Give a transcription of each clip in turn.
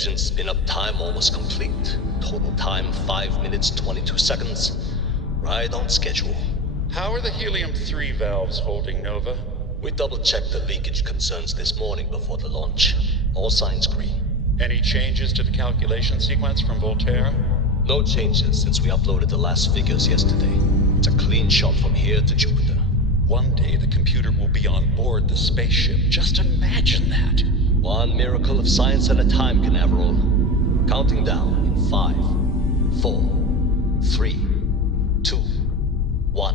Engine spin-up time almost complete. Total time 5 minutes 22 seconds. Right on schedule. How are the helium-3 valves holding, Nova? We double-checked the leakage concerns this morning before the launch. All signs green. Any changes to the calculation sequence from Voltaire? No changes since we uploaded the last figures yesterday. It's a clean shot from here to Jupiter. One day the computer will be on board the spaceship. Just imagine that. One miracle of science at a time, Canaveral. Counting down in 5, 4, 3, 2, 1.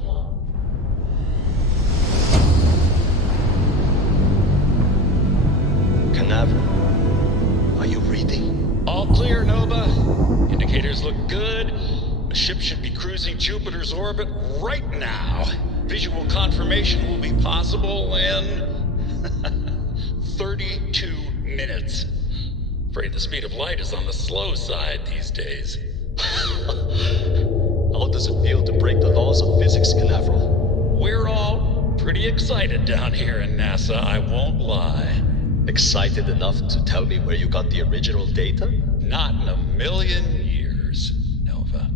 Canaveral, are you reading? All clear, Nova. Indicators look good. The ship should be cruising Jupiter's orbit right now. Visual confirmation will be possible in 32 minutes. Afraid the speed of light is on the slow side these days. How does it feel to break the laws of physics, Canaveral? We're all pretty excited down here in NASA, I won't lie. Excited enough to tell me where you got the original data? Not in a million years, Nova.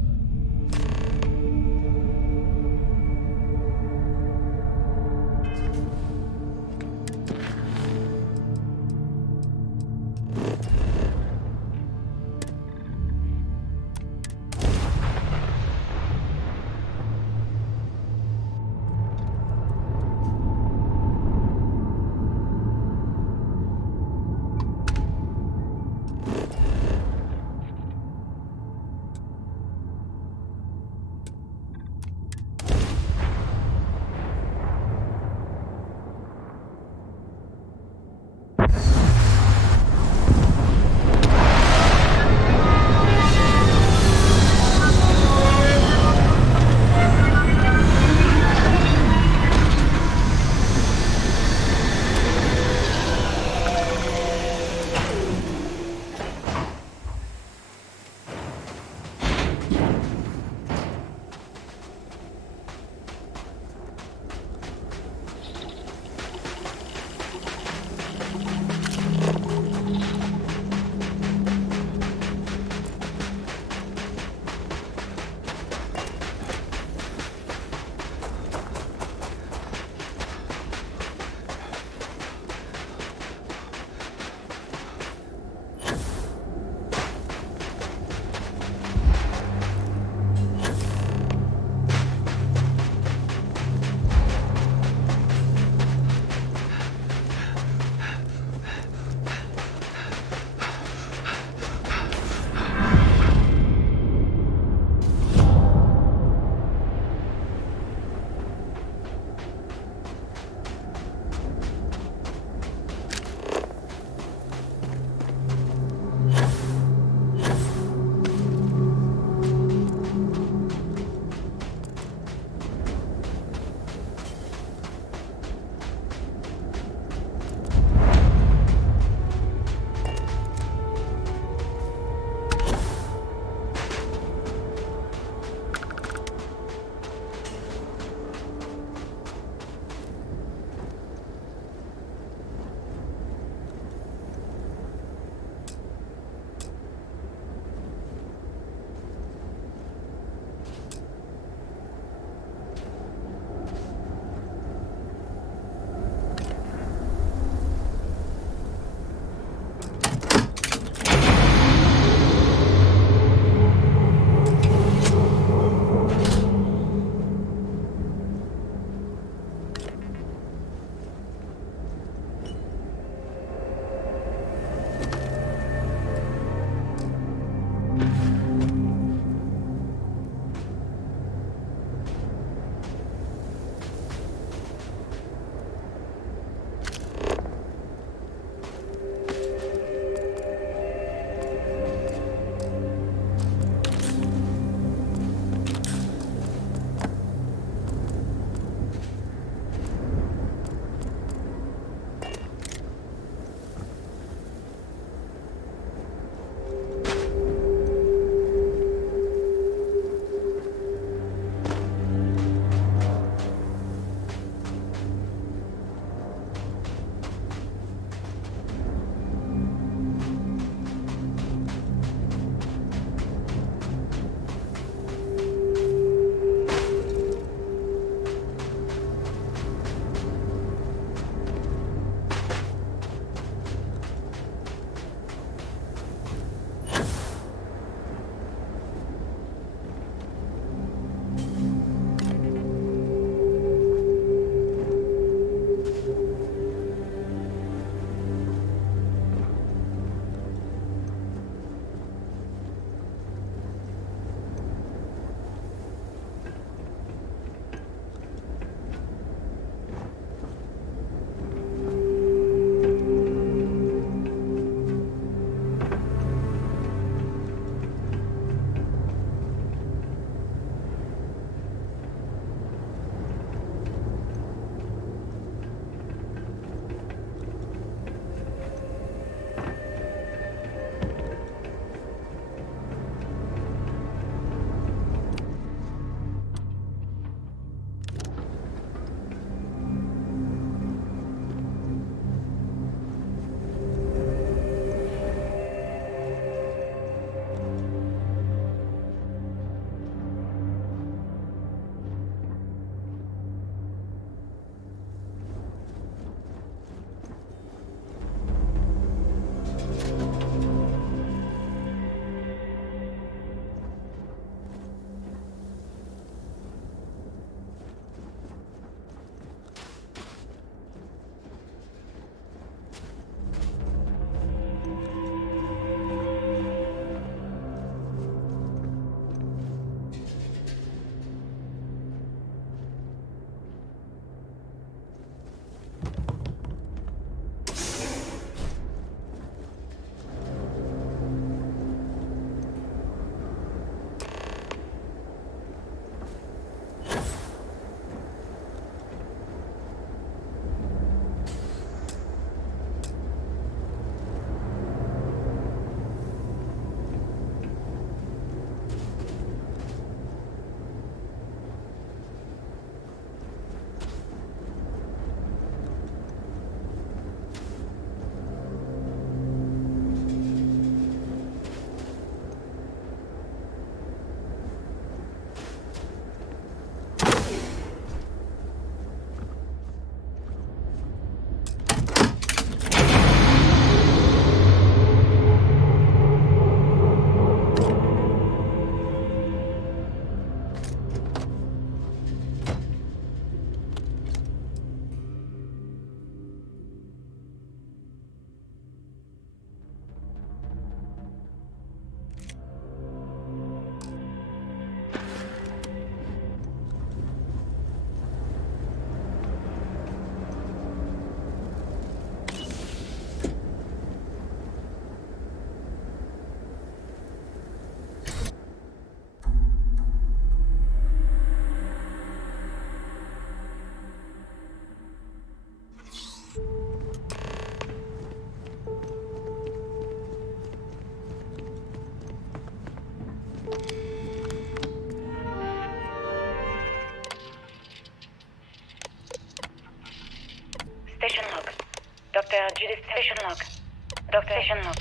Station log.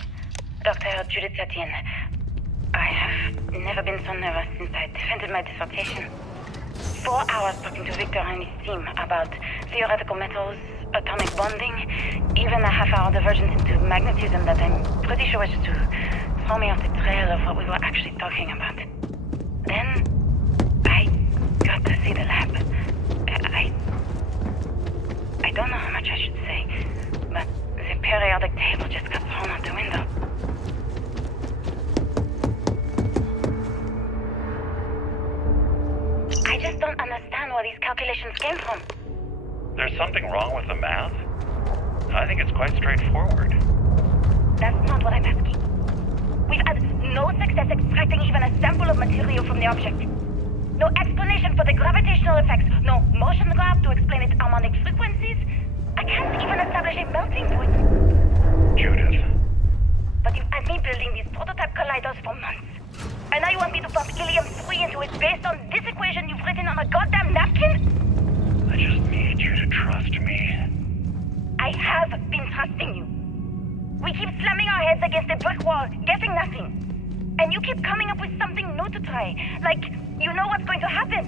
Dr. Judith Satien. I have never been so nervous since I defended my dissertation. 4 hours talking to Victor and his team about theoretical metals, atomic bonding, even a half-hour divergence into magnetism that I'm pretty sure was to throw me off the trail of what we were actually talking about. Then, I got to see the lab. I don't know how much I should say, but the periodic table just got thrown out the window. I just don't understand where these calculations came from. There's something wrong with the math? I think it's quite straightforward. That's not what I'm asking. We've had no success extracting even a sample of material from the object. No explanation for the gravitational effects. No motion graph to explain its harmonic frequencies. I can't even establish a melting point. Judith. But you've had me building these prototype colliders for months. And now you want me to pump helium-3 into it based on this equation you've written on a goddamn napkin? I just need you to trust me. I have been trusting you. We keep slamming our heads against a brick wall, getting nothing. And you keep coming up with something new to try. Like, you know what's going to happen.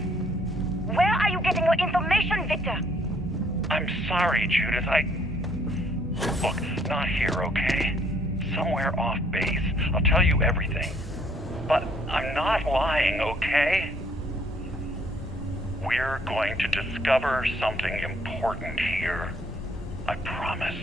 Where are you getting your information, Victor? I'm sorry, Judith. Look, not here, okay? Somewhere off base. I'll tell you everything. But I'm not lying, okay? We're going to discover something important here. I promise.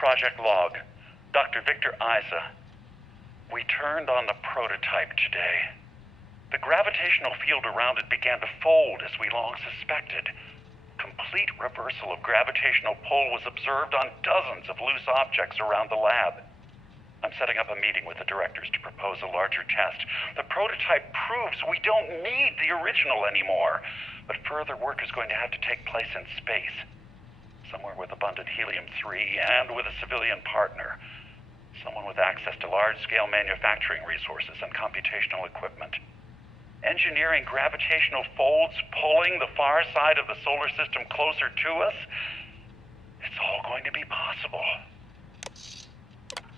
Project Log, Dr. Victor Isa. We turned on the prototype today. The gravitational field around it began to fold as we long suspected. Complete reversal of gravitational pull was observed on dozens of loose objects around the lab. I'm setting up a meeting with the directors to propose a larger test. The prototype proves we don't need the original anymore, but further work is going to have to take place in space. Somewhere with abundant helium-3 and with a civilian partner. Someone with access to large-scale manufacturing resources and computational equipment. Engineering gravitational folds pulling the far side of the solar system closer to us? It's all going to be possible.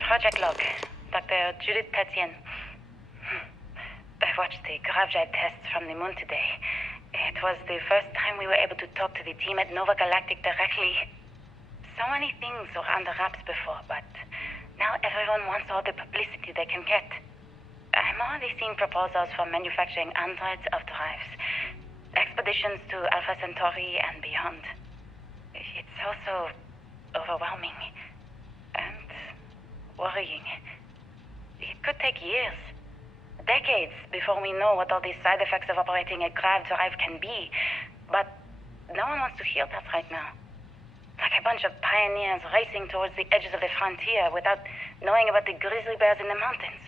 Project Log, Dr. Judith Tatian. I watched the gravjet tests from the moon today. It was the first time we were able to talk to the team at Nova Galactic directly. So many things were under wraps before, but now everyone wants all the publicity they can get. I'm already seeing proposals for manufacturing androids of drives, expeditions to Alpha Centauri and beyond. It's also overwhelming and worrying. It could take years. Decades before we know what all the side effects of operating a grav drive can be. But no one wants to hear that right now. Like a bunch of pioneers racing towards the edges of the frontier without knowing about the grizzly bears in the mountains.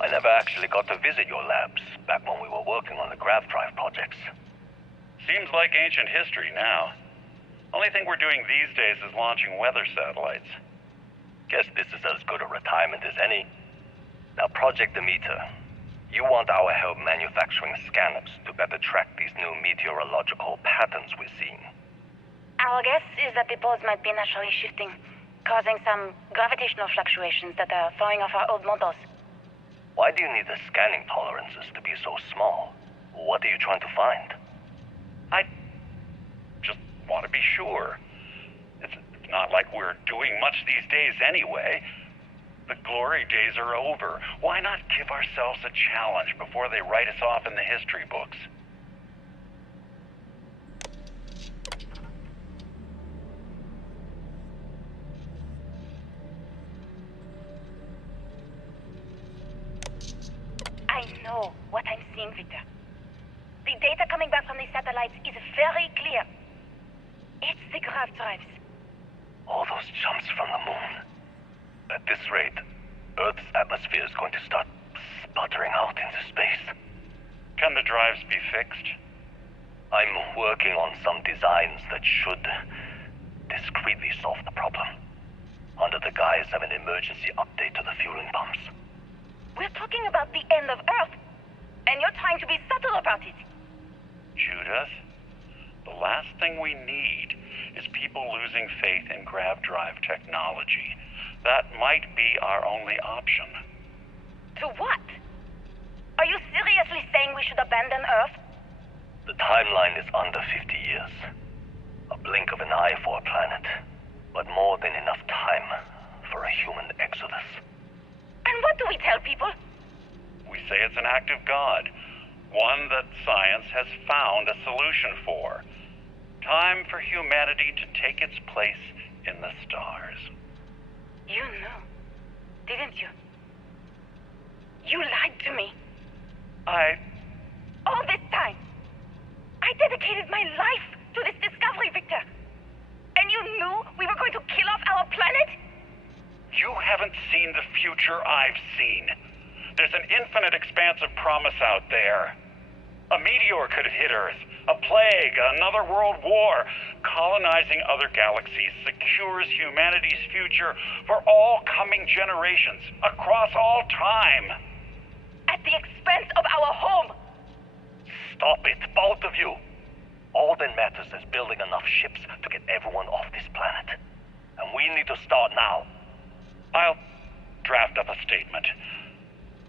I never actually got to visit your labs back when we were working on the grav drive projects. Seems like ancient history now. Only thing we're doing these days is launching weather satellites. Guess this is as good a retirement as any. Now, Project Emitter, you want our help manufacturing scanners to better track these new meteorological patterns we're seeing. Our guess is that the poles might be naturally shifting, causing some gravitational fluctuations that are throwing off our old models. Why do you need the scanning tolerances to be so small? What are you trying to find? I just want to be sure. It's not like we're doing much these days anyway. The glory days are over. Why not give ourselves a challenge before they write us off in the history books? I know what I'm seeing, Victor. The data coming back from the satellites is very clear. It's the grav drives. All those jumps from the moon. At this rate, Earth's atmosphere is going to start sputtering out into space. Can the drives be fixed? I'm working on some designs that should discreetly solve the problem, under the guise of an emergency update to the fueling pumps. We're talking about the end of Earth, and you're trying to be subtle about it. Judith, the last thing we need is people losing faith in grav drive technology. That might be our only option. To what? Are you seriously saying we should abandon Earth? The timeline is under 50 years. A blink of an eye for a planet, but more than enough time for a human exodus. And what do we tell people? We say it's an act of God, one that science has found a solution for. Time for humanity to take its place in the stars. You knew, didn't you? You lied to me. All this time, I dedicated my life to this discovery, Victor. And you knew we were going to kill off our planet? You haven't seen the future I've seen. There's an infinite expanse of promise out there. A meteor could have hit Earth, a plague, another world war. Colonizing other galaxies secures humanity's future for all coming generations, across all time. At the expense of our home. Stop it, both of you. All that matters is building enough ships to get everyone off this planet. And we need to start now. I'll draft up a statement.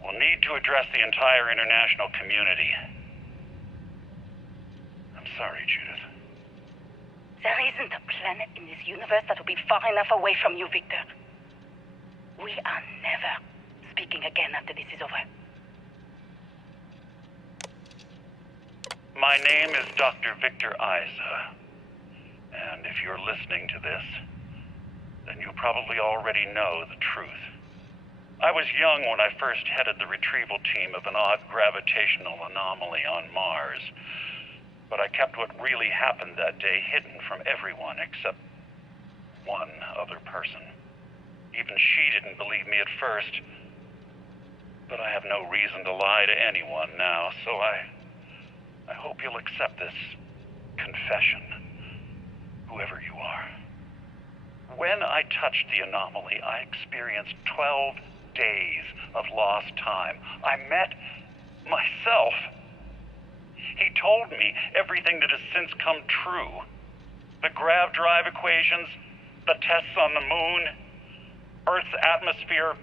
We'll need to address the entire international community. I'm sorry, Judith. There isn't a planet in this universe that will be far enough away from you, Victor. We are never speaking again after this is over. My name is Dr. Victor Isa. And if you're listening to this, then you probably already know the truth. I was young when I first headed the retrieval team of an odd gravitational anomaly on Mars. But I kept what really happened that day hidden from everyone except one other person. Even she didn't believe me at first. But I have no reason to lie to anyone now, so I hope you'll accept this confession, whoever you are. When I touched the anomaly, I experienced 12 days of lost time. I met myself. He told me everything that has since come true. The grav drive equations, the tests on the moon, Earth's atmosphere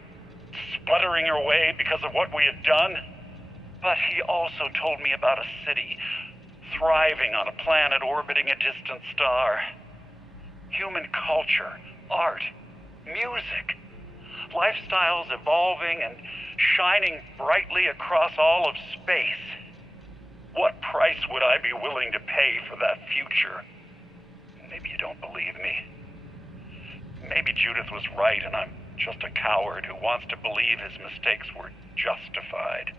sputtering away because of what we had done. But he also told me about a city thriving on a planet orbiting a distant star. Human culture, art, music, lifestyles evolving and shining brightly across all of space. What price would I be willing to pay for that future? Maybe you don't believe me. Maybe Judith was right and I'm just a coward who wants to believe his mistakes were justified.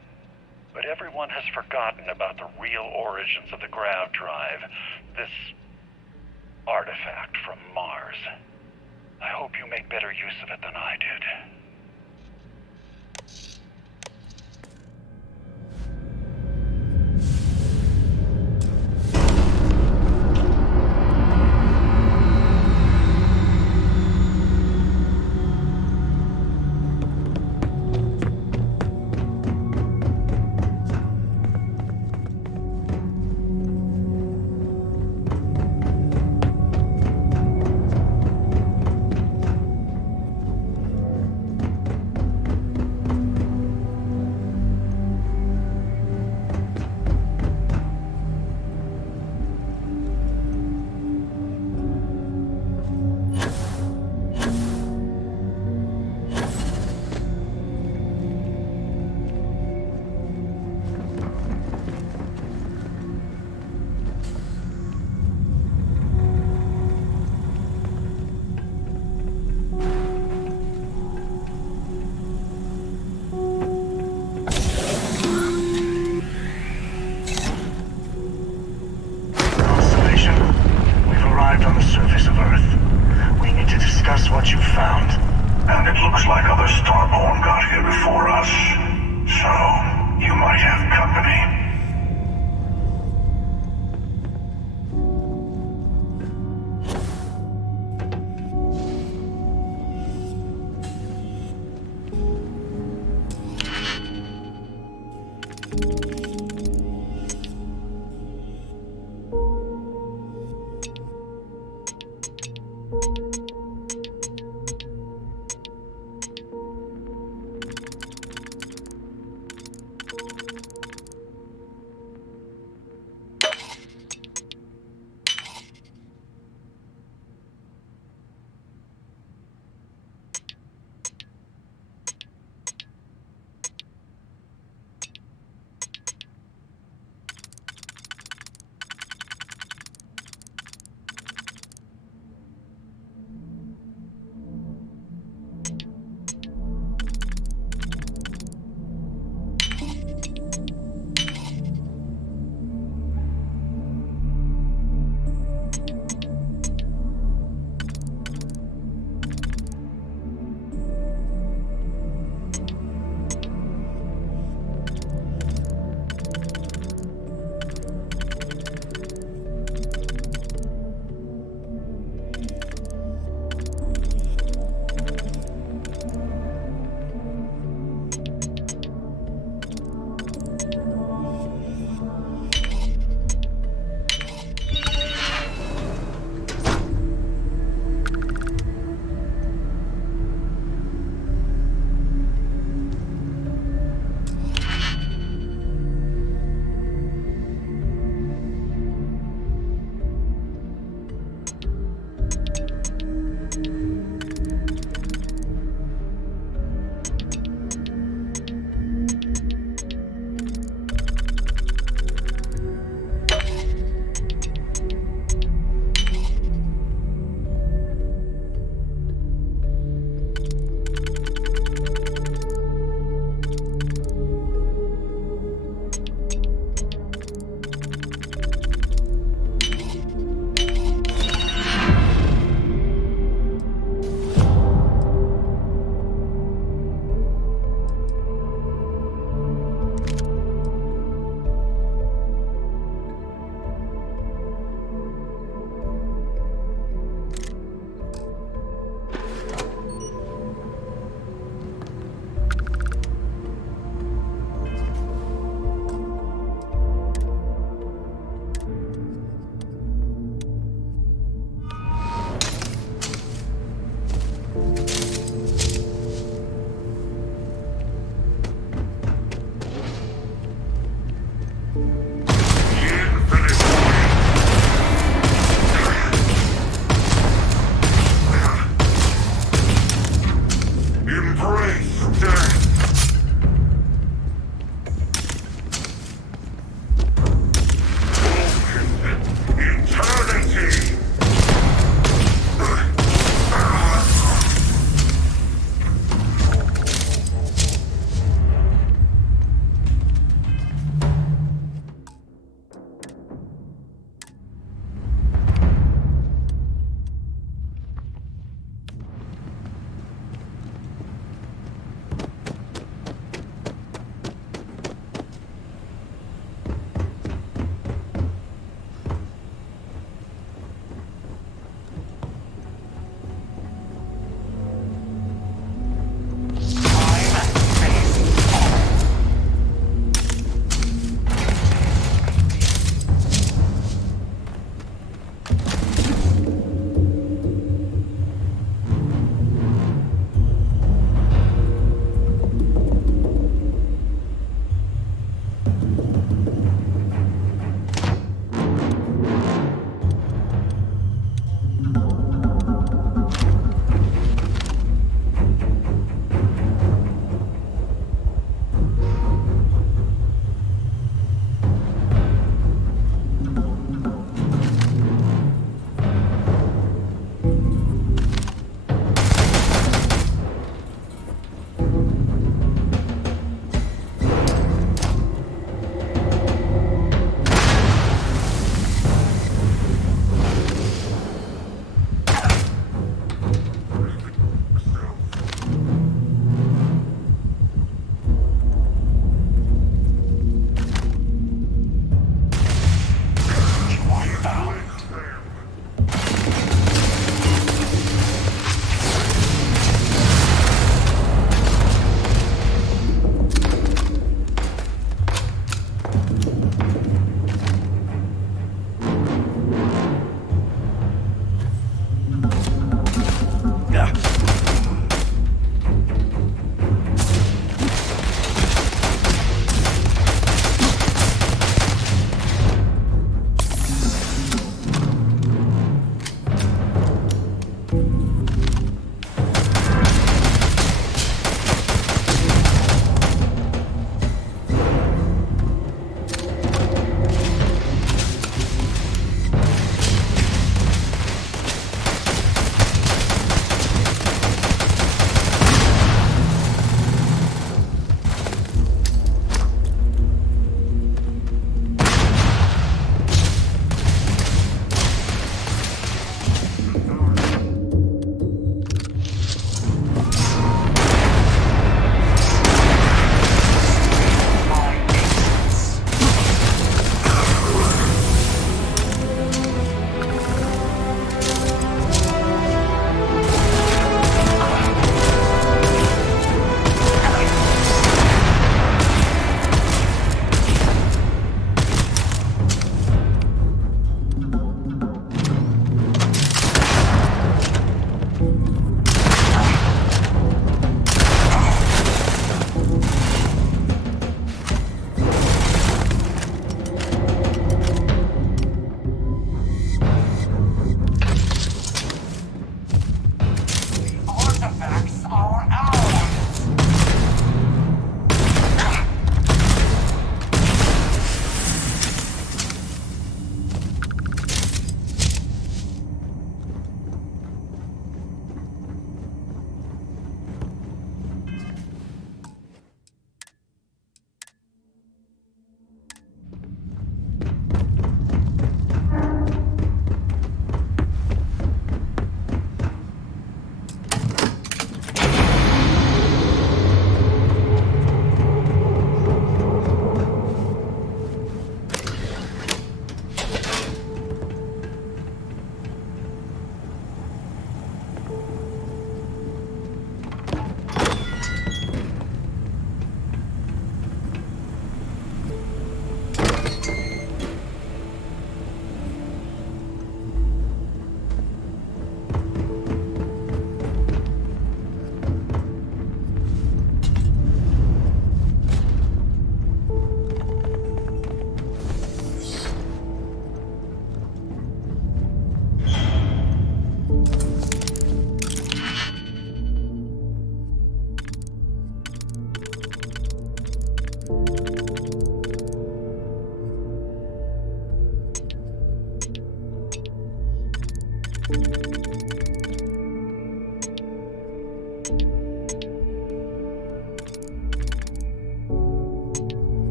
But everyone has forgotten about the real origins of the grav drive, this artifact from Mars. I hope you make better use of it than I did.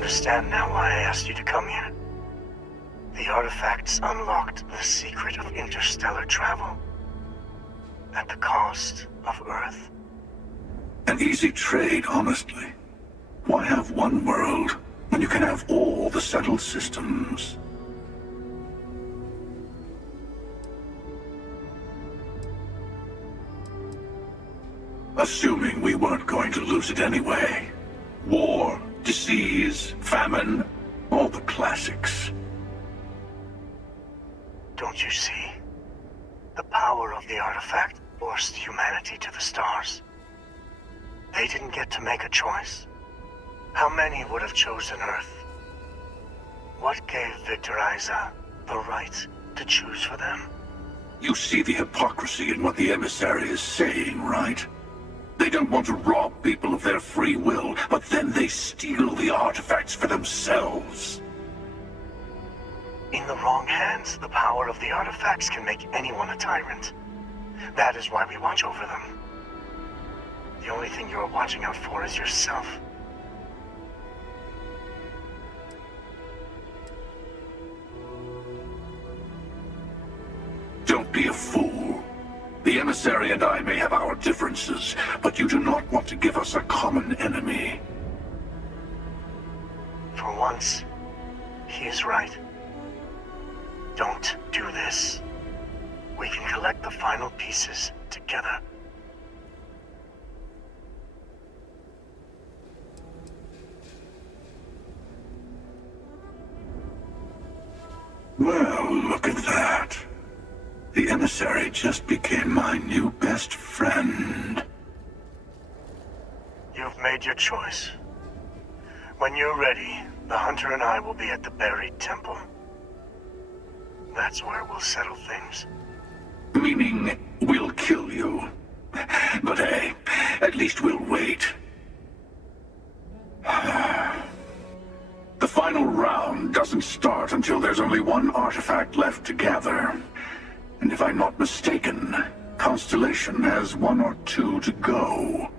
understand now why I asked you to come here? The artifacts unlocked the secret of interstellar travel. At the cost of Earth. An easy trade, honestly. Why have one world when you can have all the settled systems? Assuming we weren't going to lose it anyway. War, disease, famine, all the classics. Don't you see? The power of the artifact forced humanity to the stars. They didn't get to make a choice. How many would have chosen Earth? What gave Victor Isa the right to choose for them? You see the hypocrisy in what the Emissary is saying, right? They don't want to rob people of their free will, but then they steal the artifacts for themselves. In the wrong hands, the power of the artifacts can make anyone a tyrant. That is why we watch over them. The only thing you're watching out for is yourself. Don't be a fool. The Emissary and I may have our differences, but you do not want to give us a common enemy. For once, he is right. Don't do this. We can collect the final pieces together. Well, look at that. The Emissary just became my new best friend. You've made your choice. When you're ready, the Hunter and I will be at the buried temple. That's where we'll settle things. Meaning, we'll kill you. But hey, at least we'll wait. The final round doesn't start until there's only one artifact left to gather. And if I'm not mistaken, Constellation has one or two to go.